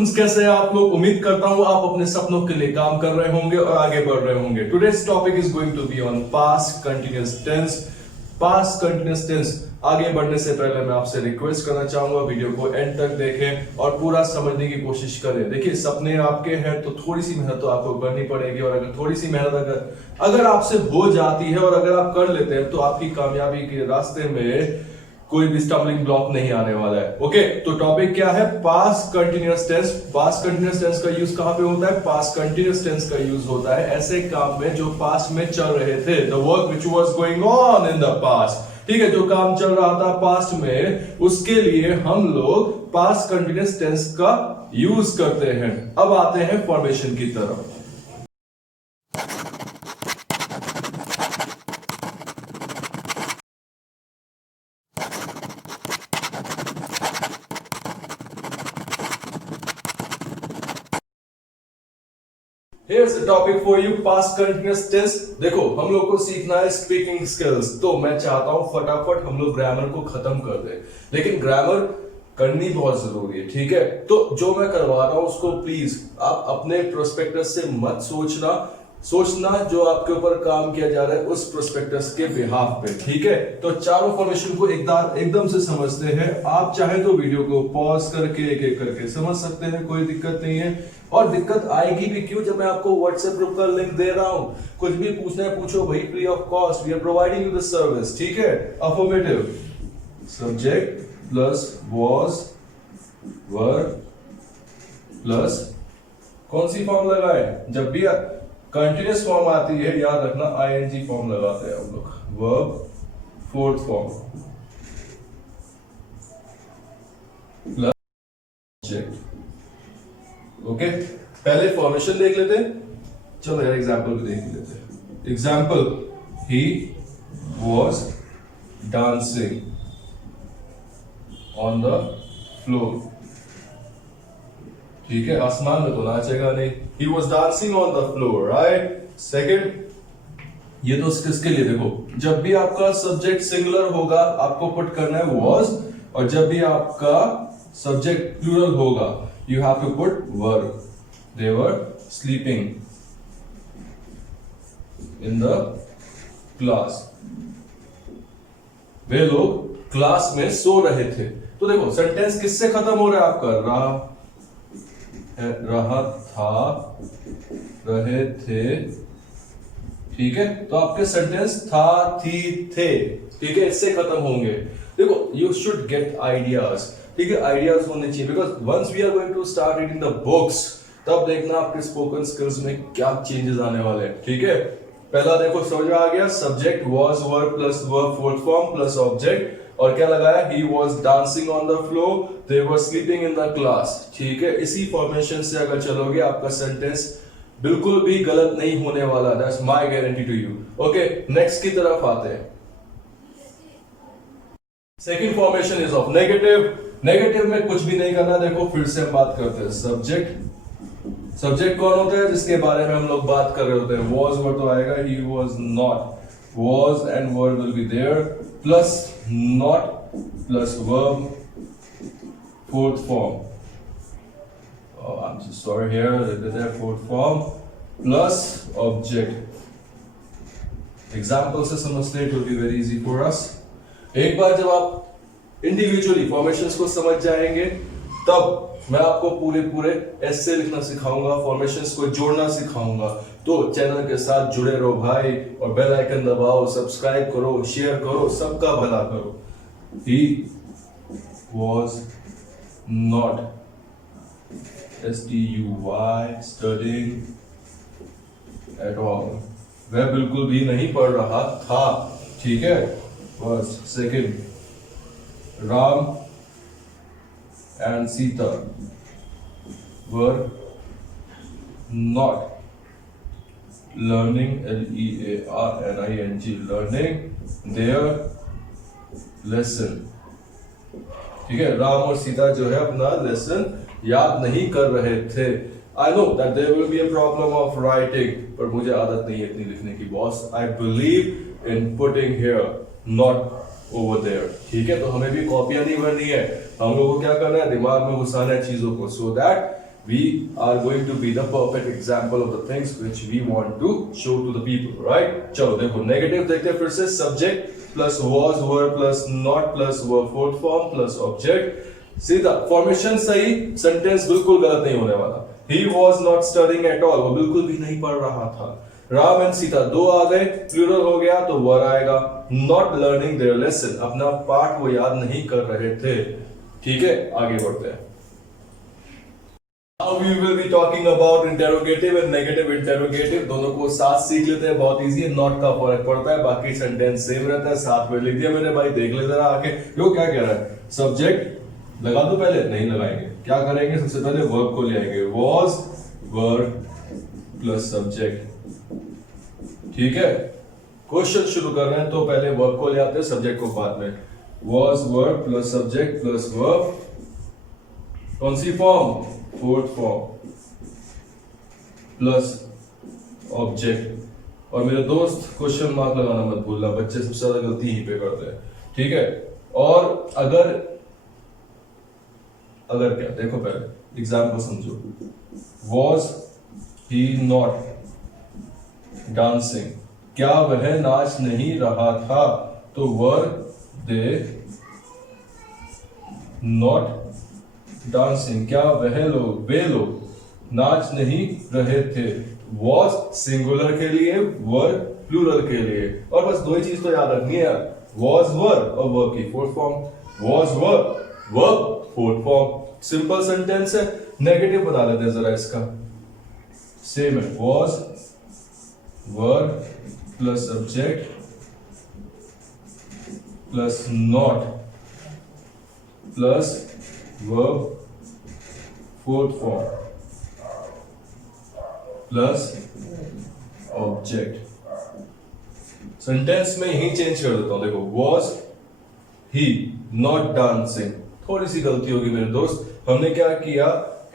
Students, कैसे हैं आप लोग? उम्मीद करता हूँ आप अपने सपनों के लिए काम कर रहे होंगे और आगे बढ़ रहे होंगे। Today's topic is going to be on past continuous tense. Past continuous tense. आगे बढ़ने से पहले मैं आपसे रिक्वेस्ट करना चाहूंगा वीडियो को एंड तक देखें और पूरा समझने की कोशिश करें। देखिए, सपने आपके हैं तो थोड़ी सी मेहनत तो आपको करनी पड़ेगी, और अगर थोड़ी सी मेहनत अगर आपसे हो जाती है और अगर आप कर लेते हैं तो आपकी कामयाबी के रास्ते में कोई भी स्टम्बलिंग ब्लॉक नहीं आने वाला है। ओके, तो टॉपिक क्या है? Past continuous tense. Past continuous tense का यूज कहां पे होता है? पास्ट कंटिन्यूअस टेंस का यूज होता है ऐसे काम में जो पास्ट में चल रहे थे। The work which was going on in the past. ठीक है, जो काम चल रहा था पास्ट में, उसके लिए हम लोग पास्ट कंटिन्यूअस टेंस का यूज करते हैं। अब आते हैं फॉर्मेशन की तरफ। Here's the topic for you, past continuous tense। देखो, हम लोग को सीखना है स्पीकिंग स्किल्स, तो मैं चाहता हूं फटाफट हम लोग ग्रामर को खत्म कर दें, लेकिन ग्रामर करनी बहुत जरूरी है। ठीक है, तो जो मैं करवा रहा हूं उसको प्लीज आप अपने प्रोस्पेक्टस से मत सोचना जो आपके ऊपर काम किया जा रहा है उस प्रोस्पेक्टस के बिहाफ पे। ठीक है, तो चारों फॉर्मेशन को एकदम से समझते हैं। आप चाहे तो वीडियो को पॉज करके एक एक करके समझ सकते हैं, कोई दिक्कत नहीं है। और दिक्कत आएगी भी क्यों, जब मैं आपको व्हाट्सएप ग्रुप का लिंक दे रहा हूं। कुछ भी पूछना है पूछो भाई, free of cost, we are providing you the service. ठीक है, affirmative subject plus was were plus कौन सी फॉर्म लगाए? जब भी कंटिन्यूअस फॉर्म आती है याद रखना आईएनजी फॉर्म लगाते हैं हम लोग। Verb fourth form plus object. Okay, पहले फॉर्मेशन देख लेते हैं। चलो यार एग्जांपल भी देख लेते हैं। Example, he was dancing on the floor. ठीक है, आसमान में तो नाचेगा नहीं। He was dancing on the floor, right? Second, ये तो किसके लिए? देखो, जब भी आपका सब्जेक्ट सिंगुलर होगा आपको पुट करना है was, और जब भी आपका सब्जेक्ट प्लूरल होगा you have to put were. They were sleeping in the class. वे लोग क्लास में सो रहे थे। तो देखो, सेंटेंस किससे खत्म हो रहा है आपका? रहा था, रहे थे। ठीक है, तो आपके सेंटेंस था, थी, थे। ठीक है, इससे खत्म होंगे। देखो, यू शुड गेट आइडियाज। ठीक है, आइडियाज होने चाहिए, because once we are going to start reading the books, तब देखना आपके स्पोकन स्किल्स में क्या चेंजेस आने वाले हैं। ठीक है, पहला देखो समझ आ गया, subject was were plus verb fourth form plus object, और क्या लगाया? He was dancing on the floor, they were sleeping in the class। ठीक है, इसी फॉर्मेशन से अगर चलोगे आपका सेंटेंस बिल्कुल भी गलत नहीं होने वाला। That's my guarantee to you। Okay, next की तरफ आते हैं। Second formation is of negative. Negative में कुछ भी नहीं करना। देखो, फिर से हम बात करते हैं सब्जेक्ट कौन होता है जिसके बारे में हम लोग बात कर रहे होते हैं? वॉज वर तो आएगा, he was not, was and were will be there, plus not plus verb fourth form. Oh, I'm so sorry here, there fourth form plus object. Example से समझते it will be very easy for us. एक बार जब आप individually formations को समझ जाएंगे तब मैं आपको पूरे ऐसे लिखना सिखाऊंगा, फॉर्मेशंस को जोड़ना सिखाऊंगा। तो चैनल के साथ जुड़े रहो भाई, और बेल आइकन दबाओ, सब्सक्राइब करो, शेयर करो, सबका भला करो। He was not STUY studying at all। वह बिल्कुल भी नहीं पढ़ रहा था। ठीक है, first. Second, Ram and Sita were not learning, learning, learning their lesson। ठीक है, राम और सीता जो है अपना लेसन याद नहीं कर रहे थे। I know that there will be a problem of writing, पर मुझे आदत नहीं है इतनी लिखने की boss. I believe in putting here, not over there। ठीक है, तो हमें भी कॉपियां नहीं भरनी है, हम लोगों को क्या करना है? दिमाग में घुसाना है चीजों को, so that we are going to be the perfect example of the things which we want to show to the people, right? चलो देखो नेगेटिव देखते हैं फिर से, subject plus was were plus not plus verb fourth form plus object, सीधा formation सही, sentence बिल्कुल गलत नहीं होने वाला। He was not studying at all, वो बिल्कुल भी नहीं पढ़ रहा था। राम एंड सीता दो आ गए, प्लूरल हो गया तो वर आएगा। नॉट लर्निंग देयर लेसन, अपना पाठ वो याद नहीं कर रहे थे। ठीक है, आगे बढ़ते हैं। Now we will be talking about interrogative and negative interrogative, दोनों को साथ सीख लेते हैं, बहुत इजी है। नॉट का फर्क पड़ता है, बाकी सेंटेंस सेम रहता है। साथ में लिख दिया मेरे भाई, देख ले जरा आगे। यो क्या कह रहा है, सब्जेक्ट लगा दो, पहले नहीं लगाएंगे, क्या करेंगे सबसे पहले वर्ब को ले आएंगे, was were प्लस सब्जेक्ट। ठीक है, क्वेश्चन शुरू कर रहे हैं तो पहले वर्ब को ले आते हैं, सब्जेक्ट को बाद में। was were plus subject plus verb, कौन सी form, fourth form, plus object. और मेरे दोस्त क्वेश्चन मार्क लगाना मत भूलना, बच्चे सबसे ज्यादा गलती यहीं पे करते हैं। ठीक है, और अगर क्या, देखो पहले एग्जाम्पल समझो। was he not डांसिंग, क्या वह नाच नहीं रहा था, तो वर दे नॉट डांसिंग, क्या वे लोग नाच नहीं रहे थे। was सिंगुलर के लिए, वर प्लूरल के लिए, और बस दो ही चीज तो याद रखनी है यार, was were और वर्ब की fourth form, was were verb fourth form, simple sentence है। नेगेटिव बना लेते हैं जरा इसका, सेम है, was were plus subject plus not plus verb fourth form plus object. Sentence में ही चेंज कर देता हूं, देखो was he not dancing, थोड़ी सी गलती होगी मेरे दोस्त, हमने क्या किया,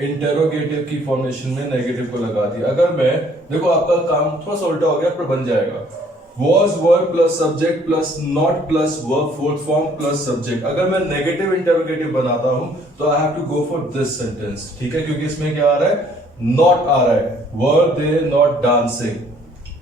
इंटेरोगेटिव की फॉर्मेशन में नेगेटिव को लगा दिया। अगर मैं, देखो आपका काम थोड़ा सा उल्टा हो गया पर बन जाएगा, was were plus subject plus not plus verb fourth form plus subject. अगर मैं नेगेटिव इंटेरोगेटिव बनाता हूं तो I have to go for this sentence. ठीक है, क्योंकि इसमें क्या आ रहा है, नॉट आ रहा है, वर दे नॉट डांसिंग।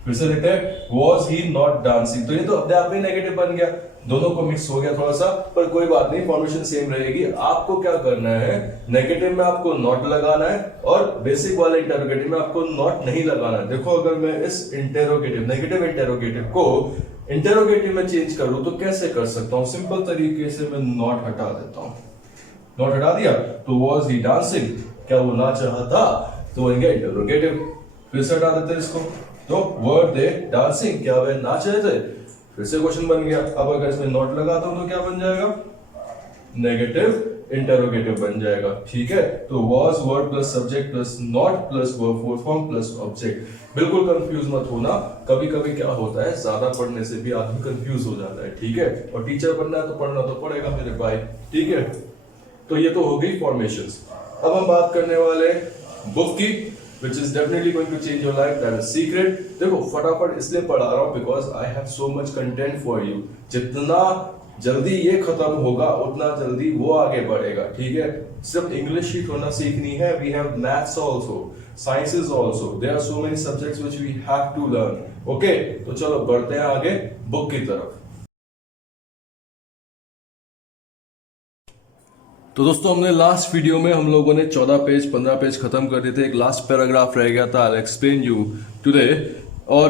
फिर से लिखते हैं, was he not dancing, तो ये तो अपने आप में नेगेटिव बन गया, दोनों को मिक्स हो गया थोड़ा सा, पर कोई बात नहीं, फॉर्मेशन सेम रहेगी। आपको क्या करना है, नेगेटिव में आपको नॉट लगाना है और बेसिक वाले इंटेरोगेटिव में आपको नॉट नहीं लगाना है। देखो अगर मैं इस इंटेरोगेटिव, नेगेटिव इंटेरोगेटिव को इंटेरोगेटिव में चेंज करूं तो कैसे कर सकता हूं, सिंपल तरीके से मैं नॉट हटा देता हूं। नॉट हटा दिया तो was he dancing, क्या वो नाच रहा था, तो इंटेरोगेटिव। फिर से हटा देते हैं इसको, तो were they dancing, क्या वे नाच रहे थे, फिर से क्वेश्चन बन गया। अब अगर इसमें नॉट लगाता हूं तो क्या बन जाएगा, नेगेटिव इंटेरोगेटिव बन जाएगा। ठीक है, तो was were plus subject plus not plus verb fourth form plus object. बिल्कुल कंफ्यूज मत होना, कभी कभी क्या होता है, ज्यादा पढ़ने से भी आदमी कंफ्यूज हो जाता है। ठीक है, और टीचर बनना है तो पढ़ना तो पड़ेगा मेरे भाई। ठीक है, तो ये तो हो गई फॉर्मेशंस। अब हम बात करने वाले बुक की, which is definitely going to change your life, that is secret। देखो फटाफट इसलिए पढ़ा रहा हूं because I have so much content for you। जितना जल्दी ये खत्म होगा उतना जल्दी वो आगे बढ़ेगा। ठीक है, सिर्फ इंग्लिश ही थोड़ा सीखनी है, we have maths also, sciences also, there are so many subjects which we have to learn। okay, तो चलो बढ़ते हैं आगे बुक की तरफ। तो दोस्तों हमने लास्ट वीडियो में हम लोगों ने 14 पेज 15 पेज खत्म कर दिए थे, एक लास्ट पैराग्राफ रह गया था, आई एक्सप्लेन यू टुडे। और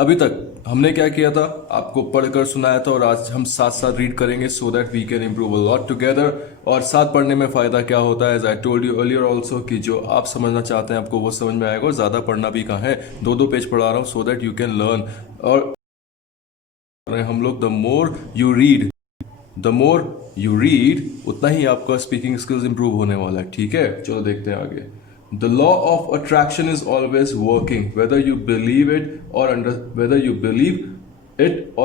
अभी तक हमने क्या किया था, आपको पढ़कर सुनाया था, और आज हम साथ साथ रीड करेंगे so that we can improve a lot together. और साथ पढ़ने में फायदा क्या होता है, as I told you earlier also, कि जो आप समझना चाहते हैं आपको वो समझ में आएगा, और ज्यादा पढ़ना भी कहाँ है, 2-2 पेज पढ़ा रहा हूँ so that you can learn. और हम लोग द मोर यू रीड उतना ही आपका स्पीकिंग स्किल्स इंप्रूव होने वाला है। ठीक है, चलो देखते हैं आगे। The law of attraction is always working whether you believe it और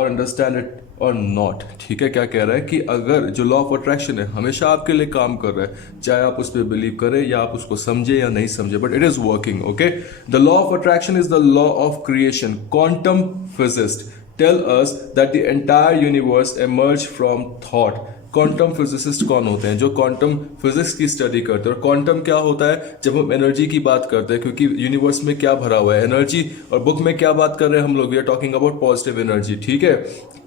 अंडरस्टैंड इट और नॉट। ठीक है, क्या कह रहा है कि अगर जो लॉ ऑफ अट्रैक्शन है हमेशा आपके लिए काम कर रहा है, चाहे आप उस पर बिलीव करें या आप उसको समझे या नहीं समझे, but it is working. Okay, the law of attraction is the law of creation. Quantum physicist tell us that the entire universe emerged from thought। Quantum physicist कौन होते हैं? जो क्वांटम फिजिक्स की स्टडी करते हैं। और क्वांटम क्या होता है? जब हम एनर्जी की बात करते हैं, क्योंकि यूनिवर्स में क्या भरा हुआ है? एनर्जी। और बुक में क्या बात कर रहे हैं हम लोग? We are talking about positive energy, ठीक है।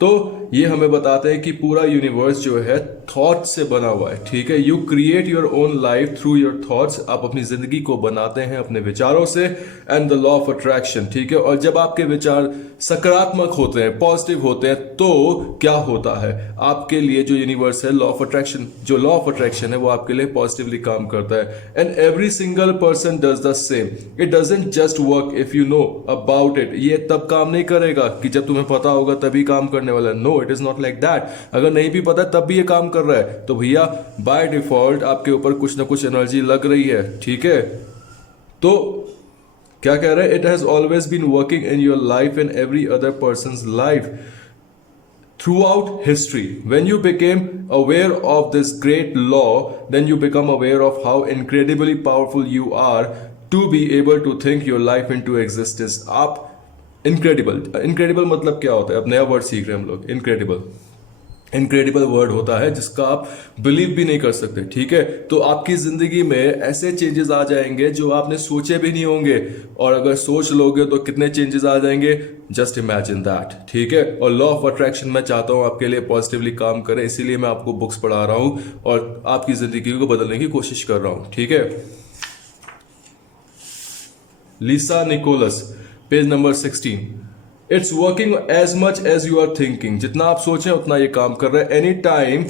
तो ये हमें बताते हैं कि पूरा यूनिवर्स जो है थॉट से बना हुआ है, ठीक है। You create your own life through your thoughts. आप अपनी जिंदगी को बनाते हैं अपने विचारों से। And the law of attraction, ठीक है। और जब आपके विचार सकारात्मक होते हैं, पॉजिटिव होते हैं, तो क्या होता है? आपके लिए जो यूनिवर्स है, लॉ ऑफ अट्रैक्शन, जो लॉ ऑफ अट्रैक्शन है वो आपके लिए पॉजिटिवली काम करता है। And every single person does the same. It doesn't just work if you know about it. ये तब काम नहीं करेगा कि जब तुम्हें पता होगा तभी काम करने वाला है। No, it is not like that. अगर नहीं भी पता तब भी ये काम कर रहा है, तो भैया बाय डिफॉल्ट आपके ऊपर कुछ ना कुछ एनर्जी लग रही है, ठीक है। तो क्या कह रहे हैं? It has always been working in your life and every other person's life throughout history. When you became aware of this great law, then you become aware of how incredibly powerful you are to be able to think your life into existence. आप incredible मतलब क्या होता है? अब नया word सीख रहे हैं हम लोग। इनक्रेडिबल वर्ड होता है जिसका आप बिलीव भी नहीं कर सकते, ठीक है। तो आपकी जिंदगी में ऐसे चेंजेस आ जाएंगे जो आपने सोचे भी नहीं होंगे, और अगर सोच लोगे तो कितने चेंजेस आ जाएंगे, जस्ट इमेजिन दैट, ठीक है। और लॉ ऑफ अट्रैक्शन मैं चाहता हूं आपके लिए पॉजिटिवली काम करे, इसीलिए मैं आपको बुक्स पढ़ा रहा हूं और आपकी जिंदगी को बदलने की कोशिश कर रहा हूं, ठीक है। Lisa Nicholas, page number 16। It's working as much as you are thinking. जितना आप सोचें उतना ये काम कर रहा है। Any time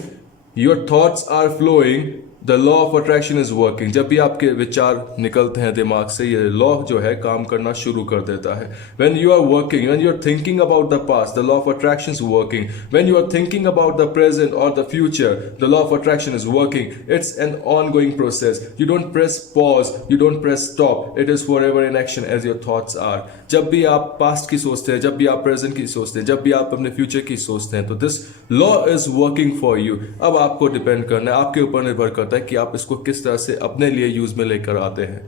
your thoughts are flowing, the law of attraction is working. जब भी आपके विचार निकलते हैं दिमाग से, ये लॉ जो है काम करना शुरू कर देता है। When you are working, when you are thinking about the past, the law of attraction is working. When you are thinking about the present और the future, the law of attraction is working. It's an ongoing process. You don't press pause, you don't press stop, it is forever in action as your thoughts are. जब भी आप past की सोचते हैं, जब भी आप present की सोचते हैं, जब भी आप अपने फ्यूचर की सोचते हैं, तो this law is working for you. अब आपको डिपेंड करना है, आपके ऊपर निर्भर करता है कि आप इसको किस तरह से अपने लिए यूज में लेकर आते हैं।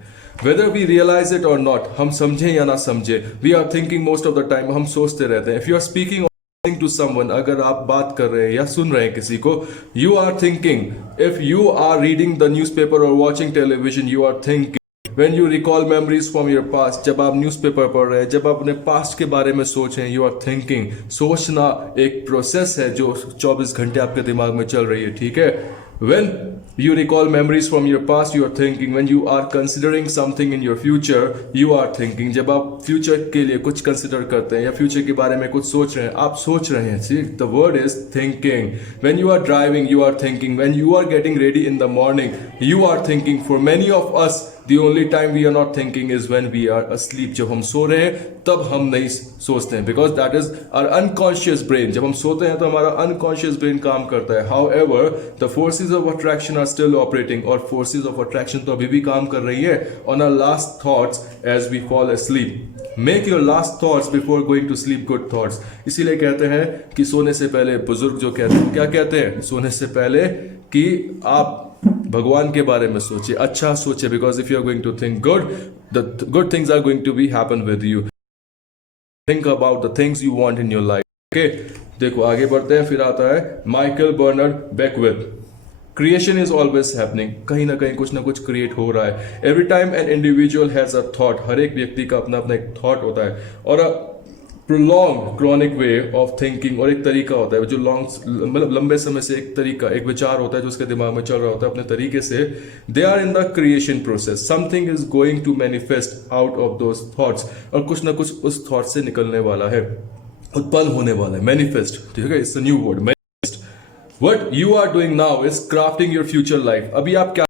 वेदर वी रियलाइज इट और नॉट, हम समझें या ना समझे, we are thinking most of the time, हम सोचते रहते हैं। If you are speaking to someone, अगर आप बात कर रहे हैं या सुन रहे हैं किसी को, you are thinking. If you are reading the newspaper और watching television, you are thinking. When you recall memories from your past, जब आप न्यूज़पेपर पढ़ रहे हैं, जब आप अपने पास्ट के बारे में सोच रहे हैं, you are thinking। सोचना एक प्रोसेस है जो 24 घंटे आपके दिमाग में चल रही है, ठीक है। When you recall memories from your past, you are thinking. When you are considering something in your future, you are thinking. जब आप फ्यूचर के लिए कुछ कंसिडर करते हैं या फ्यूचर के बारे में कुछ सोच रहे हैं, आप सोच रहे हैं। See, the word is thinking. When you are driving, you are thinking. When you are getting ready in the morning, you are thinking. For many of us, the only time we are not thinking is when we are asleep. जब हम सो रहे हैं तब हम नहीं सोचते हैं, because that is our unconscious brain. जब हम सोते हैं तो हमारा unconscious brain काम करता है। However, the forces of attraction are still operating, और forces of attraction तो अभी भी काम कर रही है on our last thoughts as we fall asleep. Make your last thoughts before going to sleep good thoughts. इसीलिए कहते हैं कि सोने से पहले, बुजुर्ग जो कहते हैं, क्या कहते हैं? सोने से पहले कि आप भगवान के बारे में सोचिए, अच्छा सोचिए, because if you are going to think good, the good things are going to be happen with you. Think about the things you want in your life, okay. देखो आगे बढ़ते हैं, फिर आता है Michael Bernard Beckwith. Creation is always happening. कहीं ना कहीं कुछ ना कुछ क्रिएट हो रहा है। Every time an individual has a thought. हर एक व्यक्ति का अपना अपना एक थॉट होता है, और prolong chronic way of thinking, और एक तरीका होता है जो मतलब लंबे समय से एक तरीका, एक विचार होता है जो उसके दिमाग में चल रहा होता है अपने तरीके से। They are in the creation process. Something is going to manifest out of those thoughts, और कुछ ना कुछ उस थॉट से निकलने वाला है, उत्पन्न होने वाला है। मैनिफेस्ट, ठीक है, it's a new word. What you are doing now is crafting your future life. अभी आप क्या,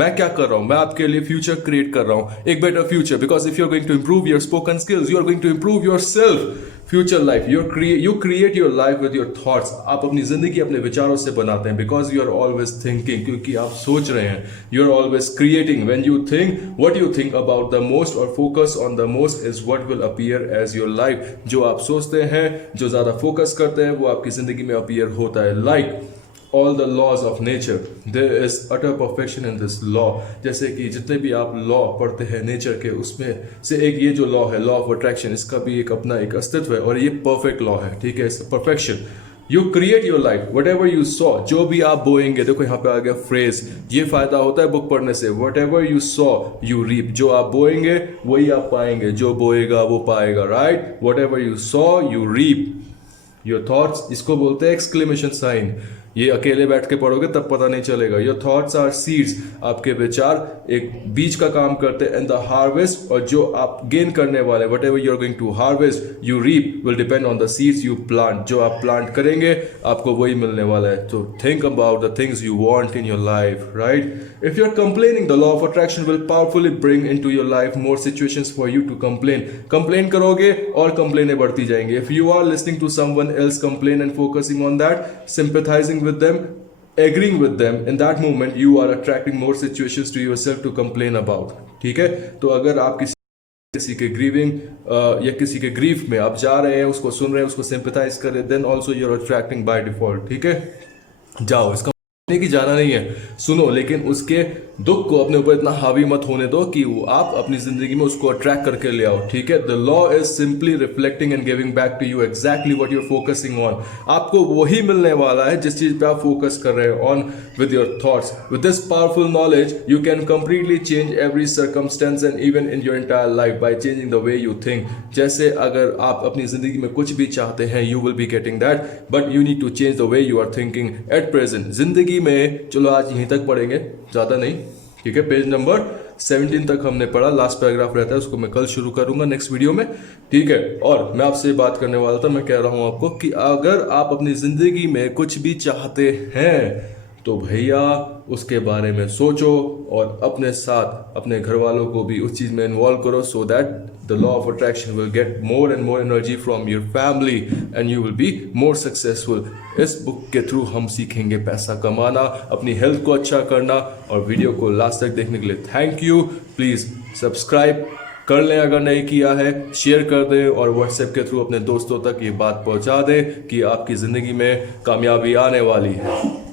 मैं क्या कर रहा हूं? मैं आपके लिए फ्यूचर क्रिएट कर रहा हूं, एक better future. Because if you are going to improve your spoken skills, you are going to improve yourself. Future life, you create your life with your thoughts. आप अपनी जिंदगी अपने विचारों से बनाते हैं, because you are always thinking, क्योंकि आप सोच रहे हैं। You are always creating. When you think, what you think about the most और focus on the most is what will appear as your life. जो आप सोचते हैं, जो ज्यादा फोकस करते हैं, वो आपकी जिंदगी में अपीयर होता है। Like all the laws of nature, there is utter perfection in this law. जैसे कि जितने भी आप लॉ पढ़ते हैं नेचर के, उसमें से एक ये जो लॉ है, लॉ ऑफ अट्रैक्शन, इसका भी एक अपना एक अस्तित्व है, और ये परफेक्ट लॉ है, ठीक है, perfection. You create your life what ever you saw, जो भी आप बोएंगे, देखो यहाँ पे आ गया फ्रेज, ये फायदा होता है बुक पढ़ने से, whatever you sow you reap, जो आप बोएंगे वही आप पाएंगे, जो बोएगा वो पाएगा, right, whatever you sow you reap your thoughts, इसको बोलते हैं एक्सक्लेमेशन साइन, ये अकेले बैठ के पढ़ोगे तब पता नहीं चलेगा। योर थॉट्स आर सीड्स, आपके विचार एक बीज का काम करते हैं, एंड द हार्वेस्ट, और जो आप गेन करने वाले whatever you are going to harvest you reap will depend on the seeds you plant, जो आप प्लांट करेंगे आपको वही मिलने वाला है। तो think about the things you want in your life, right. If you are complaining, the law of attraction will powerfully bring into your life more situations for you to complain करोगे और कंप्लेनें बढ़ती जाएंगी। If you are listening to someone else complain and focusing on that, sympathizing with them, agreeing with them, in that moment you are attracting more situations to yourself to complain about, ठीक है। तो अगर आप किसी के grieving या किसी के ग्रीफ में आप जा रहे हैं, उसको सुन रहे हैं, उसको सिंपैथाइज कर रहे हैं, then also you are attracting by default, ठीक है। जाओ, इसका की जाना नहीं है, सुनो, लेकिन उसके दुख को अपने ऊपर इतना हावी मत होने दो कि आप अपनी जिंदगी में उसको अट्रैक्ट करके ले आओ, ठीक है। The law is simply reflecting and giving back to you exactly what you are focusing on, आपको वही मिलने वाला है जिस चीज पे आप फोकस कर रहे हो on with your thoughts. With this powerful knowledge you can completely change every circumstance and even in your entire life by changing the way you think. जैसे अगर आप अपनी जिंदगी में कुछ भी चाहते हैं, you will be getting that, but you need to change the way you are thinking at present. जिंदगी में, चलो आज यहीं तक पढ़ेंगे, ज्यादा नहीं, ठीक है। पेज नंबर 17 तक हमने पढ़ा, लास्ट पैराग्राफ रहता है, उसको मैं कल शुरू करूंगा नेक्स्ट वीडियो में, ठीक है। और मैं आपसे बात करने वाला था, मैं कह रहा हूं आपको कि अगर आप अपनी जिंदगी में कुछ भी चाहते हैं तो भैया उसके बारे में सोचो और अपने साथ अपने घर वालों को भी उस चीज में इन्वॉल्व करो, so that the law of attraction will get more and more energy from your family and you will be more successful. इस बुक के थ्रू हम सीखेंगे पैसा कमाना, अपनी हेल्थ को अच्छा करना, और वीडियो को लास्ट तक देखने के लिए थैंक यू। प्लीज सब्सक्राइब कर लें अगर नहीं किया है, शेयर कर दें और व्हाट्सएप के थ्रू अपने दोस्तों तक ये बात पहुंचा दें कि आपकी जिंदगी में कामयाबी आने वाली है।